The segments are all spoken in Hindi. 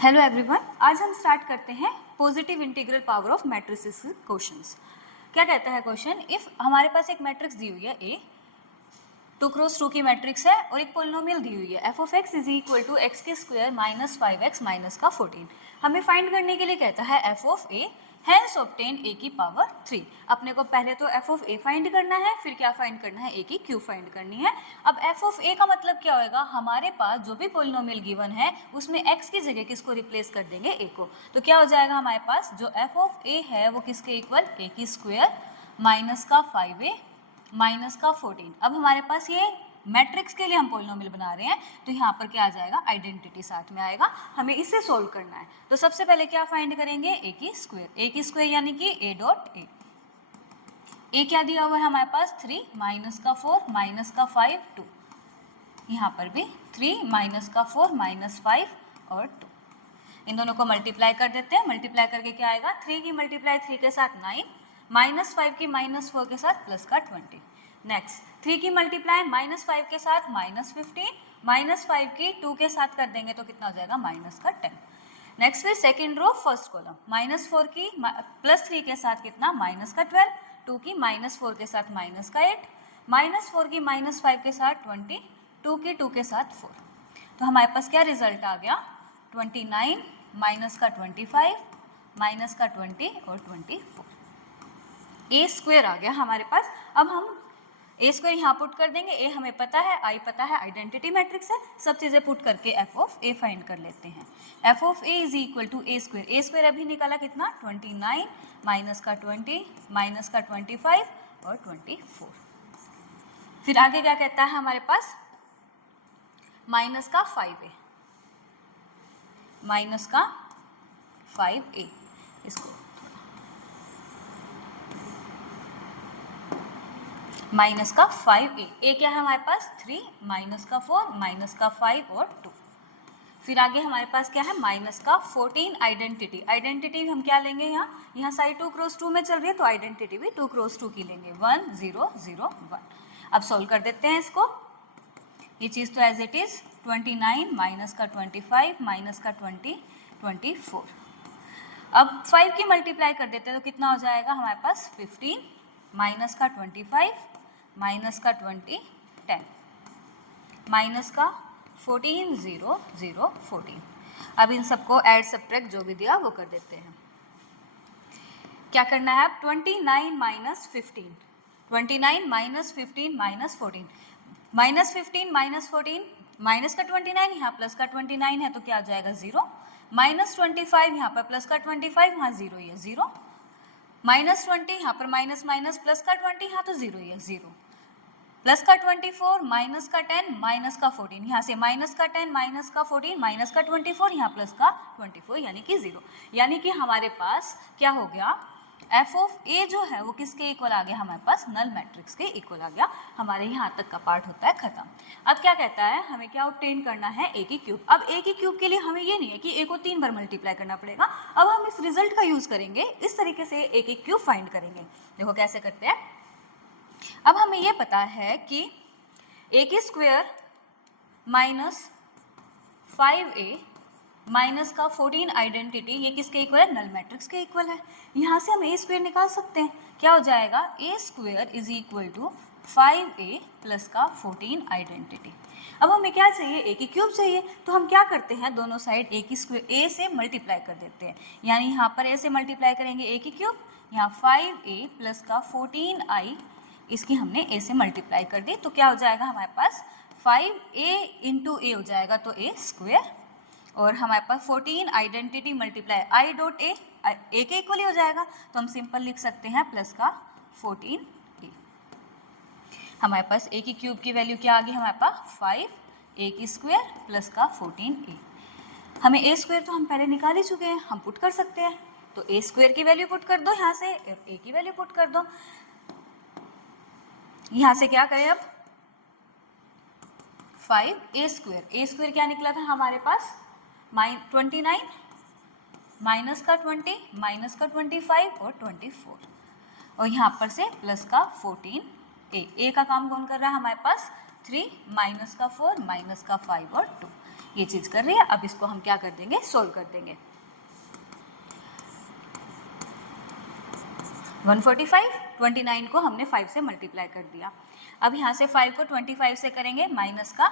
हेलो एवरीवन, आज हम स्टार्ट करते हैं positive integral power of matrices questions. क्या कहता है क्वेश्चन, इफ हमारे पास एक मैट्रिक्स दी हुई है ए 2x2 की मैट्रिक्स है और एक पोलिनोमियल दी हुई है f of x is equal to x के स्क्वायर माइनस 5x माइनस का 14। हमें फाइंड करने के लिए कहता है f of a hence obtain a की पावर 3। अपने को पहले तो एफ ऑफ ए फाइंड करना है, फिर क्या फाइंड करना है, ए की क्यू फाइंड करनी है। अब एफ ऑफ ए का मतलब क्या होएगा, हमारे पास जो भी पोलिनोमियल गिवन है उसमें एक्स की जगह किसको रिप्लेस कर देंगे, ए को। तो क्या हो जाएगा हमारे पास जो एफ ऑफ ए है वो किसके इक्वल, ए की स्क्वायर माइनस का 5a माइनस का 14। अब हमारे पास ये मैट्रिक्स के लिए हम पोलिनोमियल बना रहे हैं, तो यहाँ पर क्या आ जाएगा, आइडेंटिटी साथ में आएगा। हमें इसे सोल्व करना है, तो सबसे पहले क्या फाइंड करेंगे, ए की स्क्वायर यानी कि ए डॉट ए क्या दिया हुआ है हमारे पास 3 माइनस का 4 माइनस का 5 2। यहाँ पर भी 3 माइनस का 4 माइनस 5 और 2। इन दोनों को मल्टीप्लाई कर देते हैं। मल्टीप्लाई करके क्या आएगा, 3 की मल्टीप्लाई 3 के साथ 9, माइनस 5 की माइनस 4 के साथ प्लस का 20। नेक्स्ट 3 की मल्टीप्लाई माइनस 5 के साथ माइनस 15, माइनस 5 की 2 के साथ कर देंगे तो कितना हो जाएगा, माइनस का 10। नेक्स्ट फिर second row first column minus 4 की प्लस 3 के साथ कितना, माइनस का 12, 2 की माइनस 4 के साथ माइनस का 8, माइनस 4 की माइनस 5 के साथ 20, 2 की 2 के साथ 4। तो हमारे पास क्या रिजल्ट आ गया, 29 माइनस का 25 माइनस का 20 और 24। ए स्क्वायर आ गया हमारे पास। अब हम ए स्क्वायर यहाँ पुट कर देंगे, ए हमें पता है, आई पता है, आइडेंटिटी मैट्रिक्स है, सब चीज़ें पुट करके एफ ऑफ ए फाइंड कर लेते हैं। F of A is equal to A square अभी निकाला कितना, 29 माइनस का 20 माइनस का 25 और 24। फिर आगे क्या कहता है हमारे पास, माइनस का 5a माइनस का 5a, इसको माइनस का 5a, ए क्या है हमारे पास 3 माइनस का 4 माइनस का 5 और 2। फिर आगे हमारे पास क्या है, माइनस का 14 आइडेंटिटी हम क्या लेंगे, यहाँ साइड 2x2 में चल रही है तो आइडेंटिटी भी 2x2 की लेंगे, 1 0 0 1। अब सोल्व कर देते हैं इसको, ये चीज़ तो एज इट इज 29 माइनस का 25 माइनस का 20 24। अब 5 की मल्टीप्लाई कर देते हैं तो कितना हो जाएगा हमारे पास, 15 माइनस का 25 माइनस का 20 10 माइनस का 14 0 0 14। अब इन सबको ऐड सब्ट्रैक्ट जो भी दिया वो कर देते हैं। क्या करना है अब, 29 minus 15, 29 minus 15 minus 14, minus 15 minus 14 minus का 29 यहाँ प्लस का 29 है तो क्या आ जाएगा 0, माइनस 25 यहाँ पर प्लस का 25 यहाँ 0 ही है 0, माइनस 20 यहाँ पर माइनस माइनस प्लस का 20 यहाँ तो 0 ही है 0, प्लस का 24 माइनस का 10 माइनस का 14, यहाँ से माइनस का 10 माइनस का 14 माइनस का 24 यहाँ प्लस का 24 यानी कि 0। यानी कि हमारे पास क्या हो गया, एफ ऑफ ए जो है वो किसके इक्वल आ गया, हमारे पास नल मैट्रिक्स के इक्वल आ गया। हमारे यहाँ तक का पार्ट होता है खत्म। अब क्या कहता है, हमें क्या ऑब्टेन करना है, ए की क्यूब। अब ए की क्यूब के लिए हमें ये नहीं है कि ए को 3 बार मल्टीप्लाई करना पड़ेगा। अब हम इस रिजल्ट का यूज करेंगे, इस तरीके से ए की क्यूब फाइंड करेंगे। देखो कैसे करते हैं। अब हमें ये पता है कि ए की स्क्वायर माइनस 5a माइनस का 14 आइडेंटिटी ये किसके इक्वल है, नल मैट्रिक्स के इक्वल है। यहाँ से हम ए स्क्वायर निकाल सकते हैं, क्या हो जाएगा, a square is equal to 5a plus का 14 आइडेंटिटी। अब हमें क्या चाहिए, ए की क्यूब चाहिए, तो हम क्या करते हैं, दोनों साइड ए की स्क्वायर ए से मल्टीप्लाई कर देते हैं। यानी यहाँ पर ए से मल्टीप्लाई करेंगे ए की क्यूब, यहाँ 5a प्लस का 14i, इसकी हमने ए से मल्टीप्लाई कर दी तो क्या हो जाएगा हमारे पास 5a इंटू ए हो जाएगा तो ए स्क्वायर, और हमारे पास 14 identity multiply I dot A के इक्वल ही हो जाएगा, तो हम सिंपल लिख सकते हैं प्लस का 14a। हमारे पास ए की क्यूब की वैल्यू क्या आ गई हमारे पास, 5a की स्क्वायर प्लस का 14a। हमें ए स्क्वायर तो हम पहले निकाल ही चुके हैं, हम पुट कर सकते हैं, तो ए स्क्वायर की वैल्यू पुट कर दो यहाँ से, ए की वैल्यू पुट कर दो। यहाँ से क्या करें अब, 5a स्क्वायर क्या निकला था हमारे पास, 29 माइनस का 20 माइनस का 25 और 24, और यहाँ पर से प्लस का 14a। ए का काम कौन कर रहा है हमारे पास, 3 माइनस का 4 माइनस का 5 और 2। ये चीज़ कर रही है। अब इसको हम क्या कर देंगे, सोल्व कर देंगे। 145, 29 को हमने 5 से मल्टीप्लाई कर दिया। अब यहाँ से 5 को 25 से करेंगे माइनस का,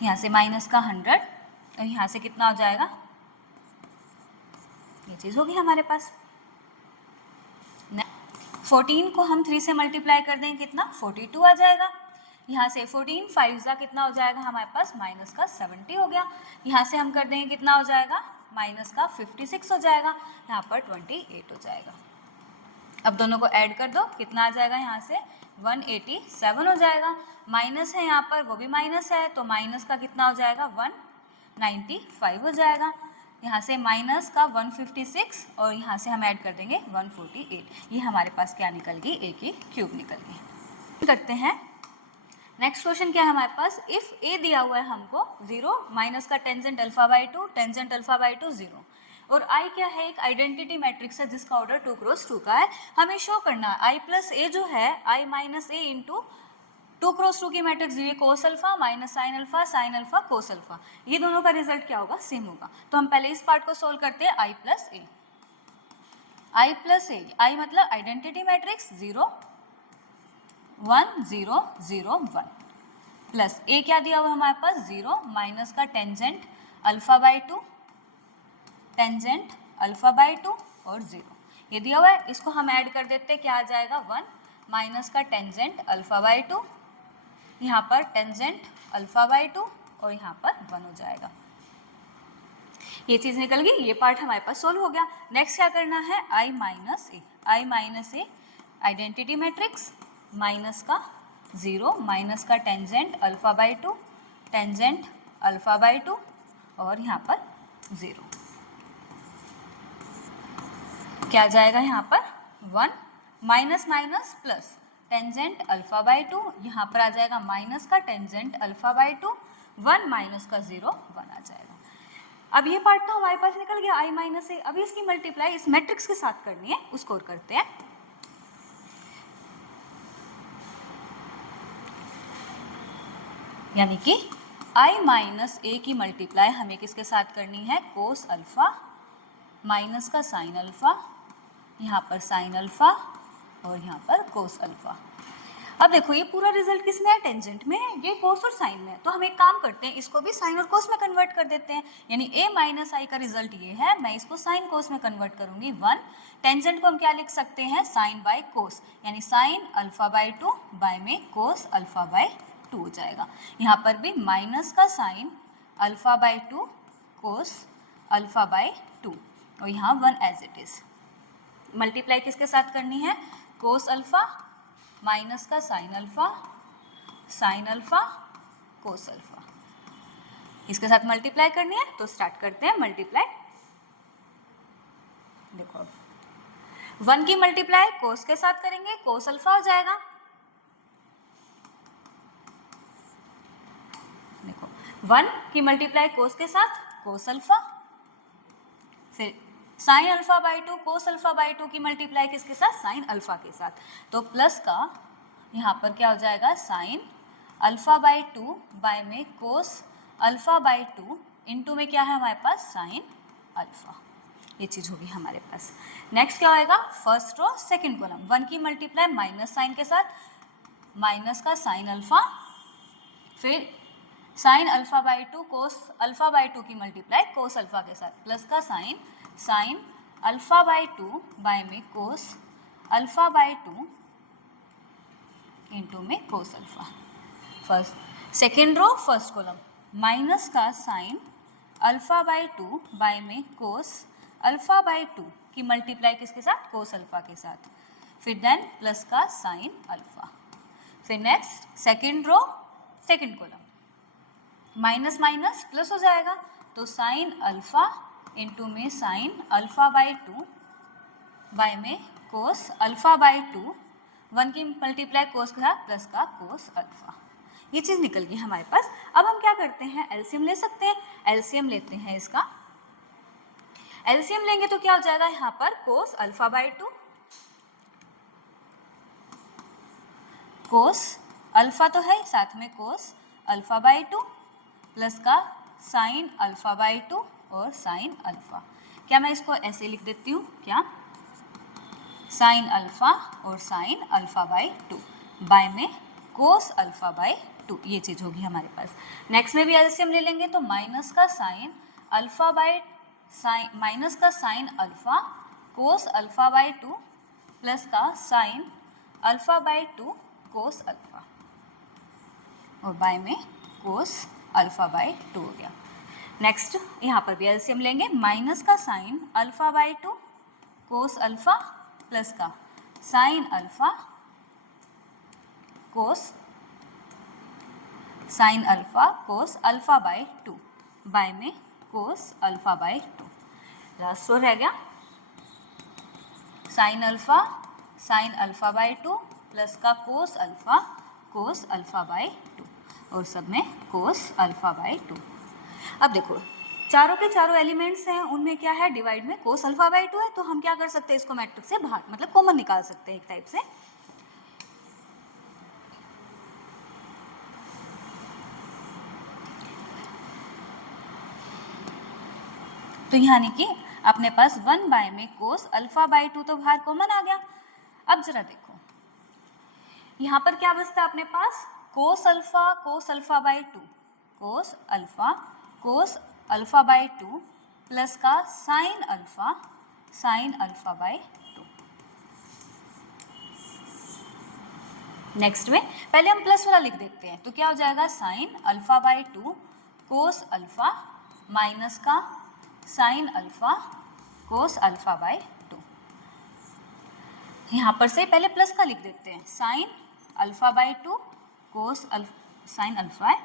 यहाँ से माइनस का 100 और यहाँ से कितना हो जाएगा, ये चीज़ होगी हमारे पास। 14 को हम 3 से मल्टीप्लाई कर देंगे, कितना 42 आ जाएगा। यहाँ से 14 5 जा कितना हो जाएगा हमारे पास, माइनस का 70 हो गया। यहाँ से हम कर देंगे कितना हो जाएगा, माइनस का 56 हो जाएगा। यहाँ पर 28 हो जाएगा। अब दोनों को ऐड कर दो, कितना आ जाएगा, यहाँ से 187 हो जाएगा। माइनस है यहाँ पर, वो भी माइनस है, तो माइनस का कितना हो जाएगा, 195 हो जाएगा। यहाँ से माइनस का 156 और यहाँ से हम ऐड कर देंगे 148। ये हमारे पास क्या निकल गई, ए की क्यूब निकल गई। करते हैं नेक्स्ट क्वेश्चन। क्या है हमारे पास, इफ ए दिया हुआ है हमको 0, माइनस का tangent alpha by 2, tangent alpha by 2 0, और आई क्या है, एक आइडेंटिटी मैट्रिक्स है जिसका ऑर्डर 2 क्रॉस 2 का है। हमें शो करना है आई प्लस ए जो है, आई माइनस ए इंटू 2 क्रॉस 2 की मैट्रिक्स, ये कोस alpha minus sign alpha cos alpha, ये दोनों का रिजल्ट क्या होगा, सेम होगा। तो हम पहले इस पार्ट को सोल्व करते हैं। आई प्लस ए, आई प्लस ए, आई मतलब आइडेंटिटी मैट्रिक्स 0 1 0 0 1, प्लस ए क्या दिया हुआ हमारे पास 0, माइनस का tangent alpha by 2, tangent alpha by 2 और 0 ये दिया हुआ है। इसको हम ऐड कर देते हैं, क्या आ जाएगा 1, माइनस का टेंजेंट अल्फा बाई 2, यहाँ पर टेंजेंट अल्फा बाई 2 और यहाँ पर 1 हो जाएगा। ये चीज़ निकल गई, ये पार्ट हमारे पास सोल्व हो गया। नेक्स्ट क्या करना है, आई माइनस ए, आई माइनस ए आइडेंटिटी मैट्रिक्स, माइनस का 0, माइनस का tangent alpha by 2, tangent alpha by 2 और यहाँ पर 0, क्या आ जाएगा यहाँ पर 1, minus minus plus tangent alpha by 2, यहाँ पर आ जाएगा माइनस का टेंजेंट अल्फा बाई 2, 1 माइनस का 0 1 आ जाएगा। अब ये पार्ट तो हमारे पास निकल गया आई माइनस ए। अभी इसकी मल्टीप्लाई इस मैट्रिक्स के साथ करनी है, उसको और करते हैं। यानी कि आई माइनस ए की मल्टीप्लाई हमें किसके साथ करनी है, कोस अल्फा माइनस का साइन अल्फा, यहाँ पर साइन अल्फा और यहाँ पर कोस अल्फा। अब देखो ये पूरा रिजल्ट किस में है, टेंजेंट में है, ये कोस और साइन में है। तो हम एक काम करते हैं, इसको भी साइन और कोस में कन्वर्ट कर देते हैं। यानी ए माइनस आई का रिजल्ट ये है, मैं इसको साइन कोस में कन्वर्ट करूंगी 1। टेंजेंट को हम क्या लिख सकते हैं, साइन बाय कोस, यानी साइन अल्फा बाय 2 बाय में कोस अल्फा बाय 2 हो जाएगा। यहाँ पर भी माइनस का sine alpha by 2 cos alpha by 2 और यहाँ 1 एज इट इज। मल्टीप्लाई किसके साथ करनी है, कोस अल्फा माइनस का साइन अल्फा कोस अल्फा, इसके साथ मल्टीप्लाई करनी है। तो स्टार्ट करते हैं मल्टीप्लाई। देखो 1 की मल्टीप्लाई कोस के साथ करेंगे, कोस अल्फा हो जाएगा। देखो 1 की मल्टीप्लाई कोस के साथ कोस अल्फा, फिर sign alpha by 2 cos alpha by 2 की मल्टीप्लाई किसके साथ, साइन अल्फा के साथ। तो प्लस का यहाँ पर क्या हो जाएगा, साइन अल्फा बाई 2 बाय में कोस अल्फा बाई 2 इंटू में क्या है हमारे पास, साइन अल्फा। ये चीज़ होगी हमारे पास। नेक्स्ट क्या होएगा, फर्स्ट रो सेकंड कॉलम, 1 की मल्टीप्लाई माइनस साइन के साथ, माइनस का साइन अल्फा, फिर sign alpha by 2 cos alpha by 2 की मल्टीप्लाई कोस अल्फा के साथ, प्लस का साइन अल्फा बाई 2 बाय में कोस अल्फा बाई 2 इंटू में cos alpha. First second row first column, minus का साइन अल्फा बाई 2 बाय में कोस अल्फा बाई 2 की मल्टीप्लाई किसके साथ, कोस अल्फा के साथ, फिर देन प्लस का साइन अल्फा। फिर next second row second column, minus minus plus हो जाएगा, तो साइन अल्फा इंटू में साइन अल्फा बाई 2 बाय में कोस अल्फा बाई 2, 1 की मल्टीप्लाई कोस के साथ प्लस का कोस अल्फा। ये चीज़ निकल गई हमारे पास। अब हम क्या करते हैं, एलसीएम ले सकते हैं। एलसीएम लेते हैं इसका, एलसीएम लेंगे तो क्या हो जाएगा, यहाँ पर कोस अल्फा बाई 2, कोस अल्फा तो है साथ में कोस अल्फा बाई 2 प्लस का साइन अल्फा बाई 2 और साइन अल्फा। क्या मैं इसको ऐसे लिख देती हूँ, क्या साइन अल्फा और साइन अल्फा बाई 2 बाय में कोस अल्फा बाई 2, ये चीज़ होगी हमारे पास। नेक्स्ट में भी ऐसे हम ले लेंगे तो माइनस का sine alpha by sine minus का sine alpha cos alpha by 2 plus का sine alpha by 2 cos alpha और बाय में कोस अल्फा बाई 2 हो गया। नेक्स्ट यहाँ पर भी एलसीएम लेंगे, माइनस का sine alpha by 2 cos alpha plus का sine alpha cos alpha by 2 by में कोस अल्फा बाई 2। लास्ट रह गया साइन अल्फा बाई 2 प्लस का कोस अल्फा बाई 2 और सब में कोस अल्फा बाई 2। अब देखो चारों के चारों एलिमेंट्स हैं, उनमें क्या है, डिवाइड में कोस अल्फा बाई 2 है, तो हम क्या कर सकते हैं, इसको मैट्रिक्स से बाहर मतलब कॉमन निकाल सकते हैं एक टाइप से। तो यानी कि अपने पास 1 बाय में कोस अल्फा बाई 2 तो बाहर कॉमन आ गया। अब जरा देखो यहाँ पर क्या बचता है अपने पास, cos alpha by 2 cos alpha by 2 plus का साइन अल्फा बाई 2। नेक्स्ट में पहले हम प्लस वाला लिख देते हैं, तो क्या हो जाएगा sine alpha by 2 cos alpha minus का sine alpha cos alpha by 2। यहाँ पर से पहले प्लस का लिख देते हैं, sign alpha by 2 sine alpha है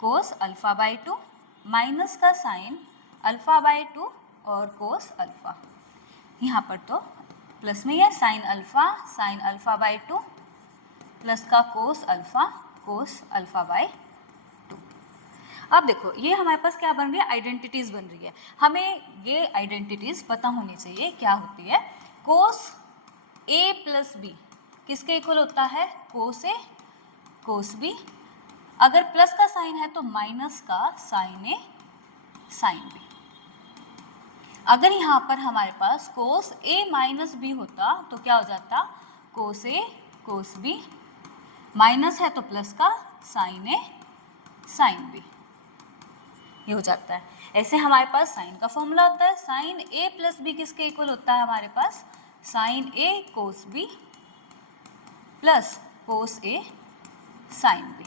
कोस अल्फा बाई 2 माइनस का साइन अल्फा बाई 2 और कोस अल्फा। यहाँ पर तो प्लस में है साइन अल्फा बाई 2 प्लस का कोस अल्फा बाई 2। अब देखो ये हमारे पास क्या बन रही है, आइडेंटिटीज बन रही है। हमें ये आइडेंटिटीज पता होनी चाहिए क्या होती है। कोस ए प्लस बी किसके इक्वल होता है, कोस ए कोस बी। अगर प्लस का साइन है तो माइनस का साइन ए साइन बी। अगर यहाँ पर हमारे पास कोस ए माइनस बी होता तो क्या हो जाता, कोस ए कोस बी, माइनस है तो प्लस का साइन ए साइन बी, ये हो जाता है। ऐसे हमारे पास साइन का फॉर्मूला होता है, साइन ए प्लस बी किसके इक्वल होता है हमारे पास, साइन ए कोस बी प्लस कोस ए साइन बी।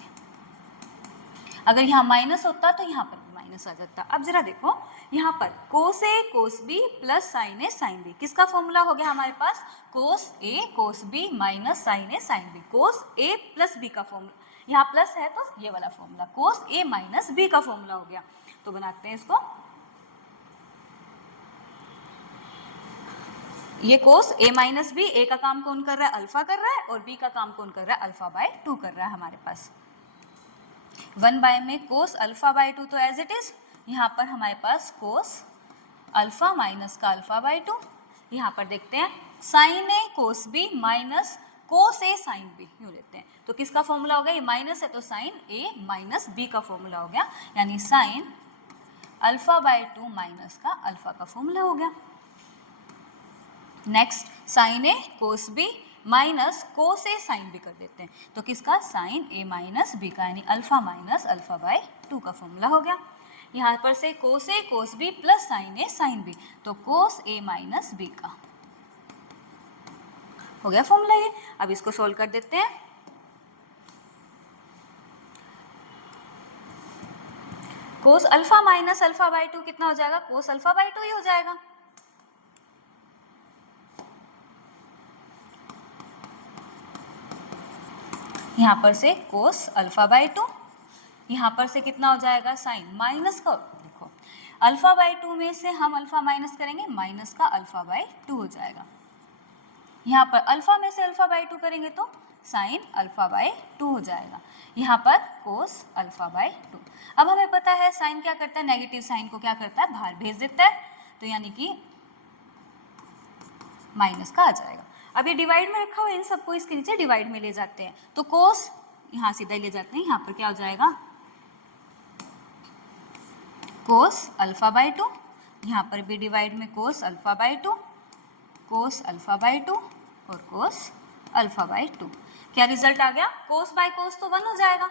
अगर यहाँ माइनस होता तो यहाँ पर भी माइनस आ जाता। अब जरा देखो यहाँ पर कोस ए कोस बी प्लस साइन ए साइन बी, किसका फॉर्मूला हो गया हमारे पास, कोस ए कोस बी माइनस साइन ए साइन बी, कोस ए प्लस बी का फॉर्मूला। यहाँ प्लस है तो ये वाला फॉर्मूला कोस ए माइनस बी का फॉर्मूला हो गया। तो बनाते हैं इसको, ये कोस ए माइनस बी, ए का काम कौन कर रहा है, अल्फा कर रहा है, और बी का काम कौन कर रहा है, अल्फा बाय 2 कर रहा है हमारे पास। 1 बाय में कोस अल्फा बाय 2 तो एज इट इज, यहाँ पर हमारे पास कोस अल्फा माइनस का अल्फा बाय 2। यहाँ पर देखते हैं साइन ए कोस बी माइनस कोस ए साइन बी, यूँ लेते हैं। तो किसका फॉर्मूला हो गया, ये माइनस है तो साइन ए माइनस बी का फॉर्मूला हो गया, यानी साइन अल्फा बाय 2 माइनस का अल्फा का फॉर्मूला हो गया। नेक्स्ट साइन ए कोस बी माइनस कोस ए साइन बी कर देते हैं, तो किसका, साइन ए माइनस बी का, यानी अल्फा माइनस अल्फा बाय 2 का फॉर्मूला हो गया। यहाँ पर से कोस ए कोस बी प्लस साइन ए साइन बी, तो कोस ए माइनस बी का हो गया फॉर्मूला ये। अब इसको सोल्व कर देते हैं। कोस अल्फा माइनस अल्फा बाय 2 कितना हो जाएगा, कोस अल्फा बाय 2 ही हो जाएगा। यहाँ पर से कोस अल्फा बाय 2, यहाँ पर से कितना हो जाएगा, साइन माइनस का, देखो अल्फा बाय 2 में से हम अल्फा माइनस करेंगे, माइनस का अल्फा बाय 2 हो जाएगा। यहाँ पर अल्फा में से अल्फा बाय 2 करेंगे तो साइन अल्फा बाय 2 हो जाएगा। यहाँ पर कोस अल्फा बाय 2। अब हमें पता है साइन क्या करता है, नेगेटिव साइन को क्या करता है, बाहर भेज देता है, तो यानी कि माइनस का आ जाएगा। अब ये डिवाइड में रखा हुआ है, इन सबको इसके नीचे डिवाइड में ले जाते हैं, तो कोस यहाँ सीधा ले जाते हैं, यहाँ पर क्या हो जाएगा, कोस अल्फा बाई 2, यहाँ पर भी डिवाइड में cos alpha by 2, cos alpha by 2 और कोस अल्फा बाई 2। क्या रिजल्ट आ गया? कोस बाय कोस तो 1 हो जाएगा,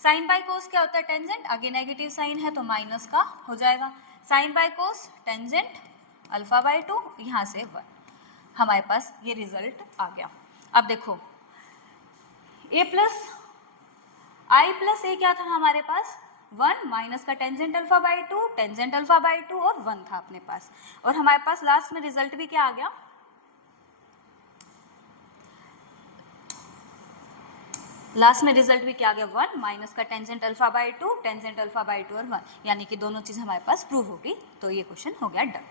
साइन बाय कोस क्या होता है? टेंजेंट, आगे नेगेटिव साइन है तो माइनस का हो जाएगा, sine by cos tangent alpha by 2, यहाँ से 1, हमारे पास ये रिजल्ट आ गया। अब देखो a प्लस आई प्लस ए क्या था हमारे पास? 1 माइनस का tangent alpha by 2, tangent alpha by 2 और 1 था अपने पास, और हमारे पास लास्ट में रिजल्ट भी क्या आ गया? लास्ट में रिजल्ट भी क्या आ गया? 1 माइनस का tangent alpha by 2, tangent alpha by 2 और 1, यानी कि दोनों चीज़ हमारे पास प्रूव होगी। तो ये क्वेश्चन हो गया डन।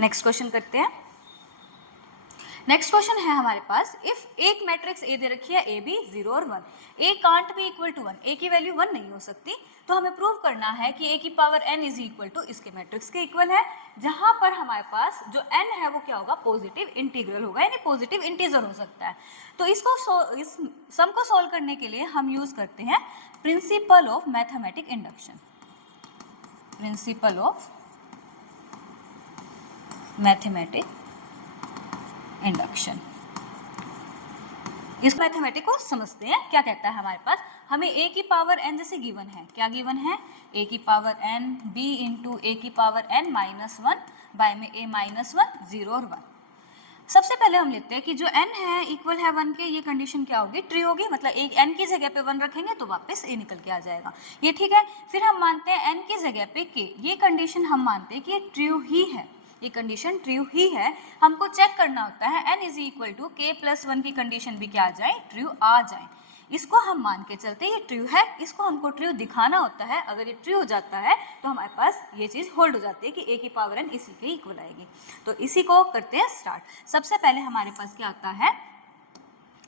नेक्स्ट क्वेश्चन करते हैं। नेक्स्ट क्वेश्चन है हमारे पास, इफ एक मैट्रिक्स ए दे रखी है ए बी 0 और 1, ए कांट बी इक्वल टू 1, ए की वैल्यू 1 नहीं हो सकती, तो हमें प्रूव करना है कि ए की power n is equal to इसके मैट्रिक्स के इक्वल है, जहां पर हमारे पास जो n है वो क्या होगा? पॉजिटिव इंटीग्रल होगा, यानी पॉजिटिव इंटीजर हो सकता है। तो इस सम को सॉल्व करने के लिए हम यूज करते हैं principle of mathematic induction, principle of mathematic induction. इस मैथमेटिक को समझते हैं। क्या कहता है हमारे पास? हमें a की पावर n जैसे गिवन है, क्या गिवन है? a की पावर n b इंटू ए की पावर n माइनस 1 बाय में a माइनस 1, 0 और 1। सबसे पहले हम लेते हैं कि जो n है इक्वल है 1 के, ये कंडीशन क्या होगी? ट्रू होगी, मतलब एक n की जगह पे 1 रखेंगे तो वापस a निकल के आ जाएगा, ये ठीक है। फिर हम मानते हैं n की जगह पे k, ये कंडीशन हम मानते हैं कि ये ट्रू ही है, ये कंडीशन ट्रू ही है। हमको चेक करना होता है n is equal to k plus 1 की कंडीशन भी क्या आ जाए? ट्रू आ जाए। इसको हम मान के चलते ये ट्रू है, इसको हमको ट्रू दिखाना होता है। अगर ये ट्रू हो जाता है तो हमारे पास ये चीज़ होल्ड हो जाती है कि a की पावर n इसी के इक्वल आएगी। तो इसी को करते हैं स्टार्ट। सबसे पहले हमारे पास क्या आता है?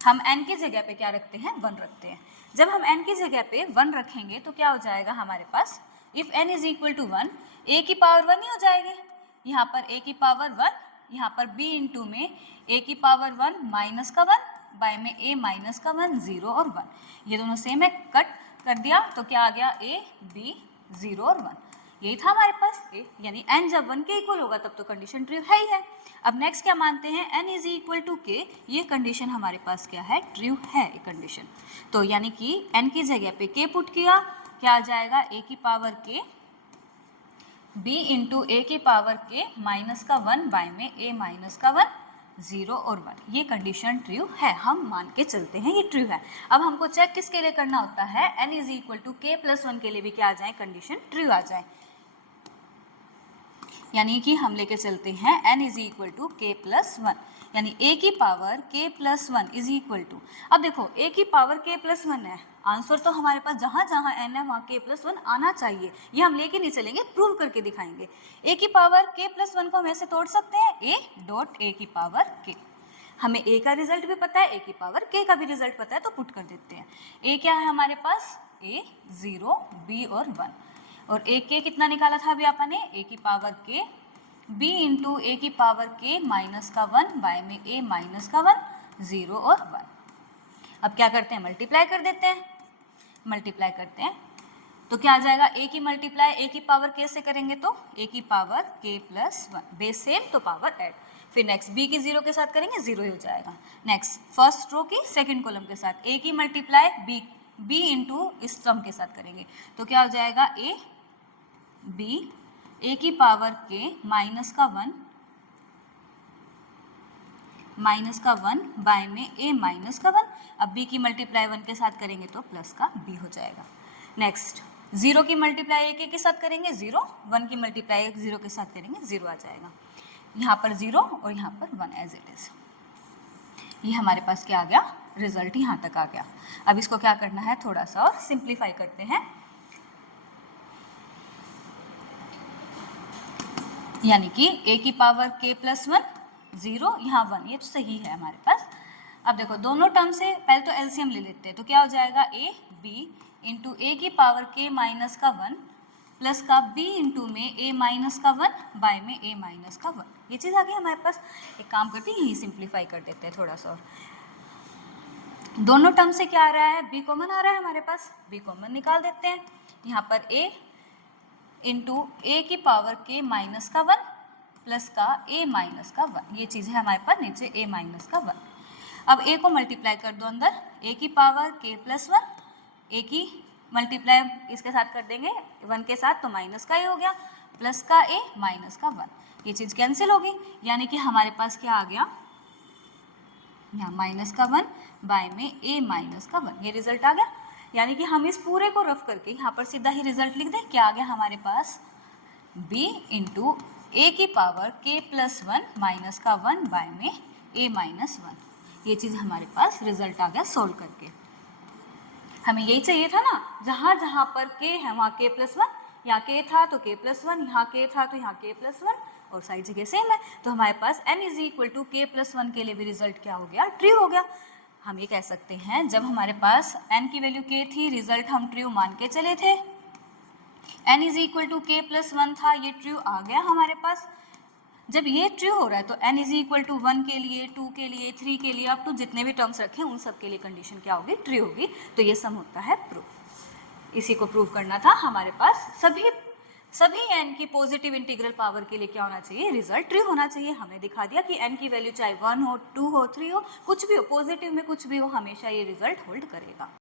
हम n की जगह पे क्या रखते हैं? 1 रखते हैं। जब हम n की जगह पे 1 रखेंगे तो क्या हो जाएगा हमारे पास? If n is equal to 1, a की पावर 1 ही हो जाएगी, यहाँ पर a की पावर 1, यहाँ पर b इंटू में a की पावर 1 माइनस का 1 बाय में a माइनस का 1, 0 और 1, ये दोनों सेम है, कट कर दिया तो क्या आ गया? a b 0 और 1, यही था हमारे पास a, यानी n जब 1 के इक्वल होगा तब तो कंडीशन ट्रू है ही है। अब नेक्स्ट क्या मानते हैं? n is equal to k, ये कंडीशन हमारे पास क्या है? ट्रू है ये कंडीशन। तो यानी कि n की जगह पे k पुट किया, क्या आ जाएगा? a की पावर k b इंटू ए की पावर के माइनस का 1 बाय में a माइनस का 1, 0 और 1, ये कंडीशन ट्रू है, हम मान के चलते हैं ये ट्रू है। अब हमको चेक किसके लिए करना होता है? n is equal to k plus 1 के लिए भी क्या आ जाए? कंडीशन ट्रू आ जाए, यानी कि हम लेके चलते हैं n is equal to k plus 1, यानी a की power k plus 1 is equal to, अब देखो a की पावर k प्लस 1 है, आंसर तो हमारे पास जहाँ जहाँ n है वहाँ k प्लस 1 आना चाहिए, ये हम लेके नहीं चलेंगे, प्रूव करके दिखाएंगे। a की पावर k प्लस 1 को हम ऐसे तोड़ सकते हैं, a डॉट a की पावर k, हमें a का रिजल्ट भी पता है, a की पावर k का भी रिजल्ट पता है, तो पुट कर देते हैं। a क्या है हमारे पास? a 0 b और 1, और a k कितना निकाला था अभी आपने? a की पावर k b इंटू ए की पावर k माइनस का 1 बाय में a माइनस का 1, 0 और 1। अब क्या करते हैं? मल्टीप्लाई कर देते हैं, मल्टीप्लाई करते हैं तो क्या आ जाएगा? a की मल्टीप्लाई a की पावर k से करेंगे तो a की power k plus 1, base same तो पावर ऐड, फिर नेक्स्ट b की 0 के साथ करेंगे 0 ही हो जाएगा। नेक्स्ट फर्स्ट रो की सेकंड कॉलम के साथ a की मल्टीप्लाई b इंटू इस सम के साथ करेंगे तो क्या हो जाएगा? a b a की पावर k माइनस का 1 बाय में a माइनस का 1, अब b की मल्टीप्लाई 1 के साथ करेंगे तो प्लस का b हो जाएगा। नेक्स्ट 0 की मल्टीप्लाई a के साथ करेंगे 0, 1 की मल्टीप्लाई 0 के साथ करेंगे 0 आ जाएगा, यहाँ पर 0 और यहाँ पर 1 एज इट इज। ये हमारे पास क्या आ गया? रिजल्ट यहाँ तक आ गया। अब इसको क्या करना है? थोड़ा सा और सिंप्लीफाई करते हैं, यानी कि a की पावर k प्लस 1, 0 यहाँ 1, ये तो सही है हमारे पास। अब देखो दोनों टर्म से पहले तो एलसीएम ले लेते हैं, तो क्या हो जाएगा? a b इंटू ए की पावर k माइनस का 1 प्लस का b इंटू में a माइनस का 1 बाय में a माइनस का 1, ये चीज़ आ गई हमारे पास। एक काम करते हैं, यही सिंप्लीफाई कर देते हैं थोड़ा सा और। दोनों टर्म से क्या आ रहा है? b कॉमन आ रहा है हमारे पास, b कॉमन निकाल देते हैं। यहाँ पर a इंटू ए की पावर k माइनस का 1 प्लस का a माइनस का 1, ये चीज़ है हमारे पास नीचे a माइनस का 1। अब a को मल्टीप्लाई कर दो अंदर, a की पावर k प्लस 1, a की मल्टीप्लाई इसके साथ कर देंगे 1 के साथ तो माइनस का a हो गया, प्लस का a माइनस का 1, ये चीज़ कैंसिल हो गई, यानी कि हमारे पास क्या आ गया, यहाँ माइनस का 1 बाय में a माइनस का 1, ये रिजल्ट आ गया। यानी कि हम इस पूरे को रफ करके यहाँ पर सीधा ही रिजल्ट लिख दें, क्या आ गया हमारे पास, b इंटू ए की पावर k प्लस 1 माइनस का 1 बाय में a माइनस 1, ये चीज़ हमारे पास रिजल्ट आ गया सोल्व करके। हमें यही चाहिए था ना, जहाँ जहाँ पर k है वहाँ k प्लस 1, यहाँ k था तो k प्लस 1, यहाँ k था तो यहाँ k प्लस 1, और सारी जगह सेम है, तो हमारे पास n is equal to k plus 1 के लिए भी रिजल्ट क्या हो गया, ट्रू हो गया। हम ये कह सकते हैं जब हमारे पास n की वैल्यू k थी, रिजल्ट हम ट्रू मान के चले थे, n is equal to k plus 1 था, ये ट्रू आ गया हमारे पास। जब ये ट्रू हो रहा है तो n इज इक्वल टू 1 के लिए, 2 के लिए, 3 के लिए, अब तो जितने भी टर्म्स रखें उन सब के लिए कंडीशन क्या होगी, ट्रू होगी। तो ये सम होता है प्रूफ। इसी को प्रूव करना था। हमारे पास सभी n की पॉजिटिव इंटीग्रल पावर के लिए क्या होना चाहिए, रिजल्ट ट्रू होना चाहिए। हमने दिखा दिया कि n की वैल्यू चाहे 1 हो, 2 हो, 3 हो, कुछ भी हो, पॉजिटिव में कुछ भी हो, हमेशा ये रिजल्ट होल्ड करेगा।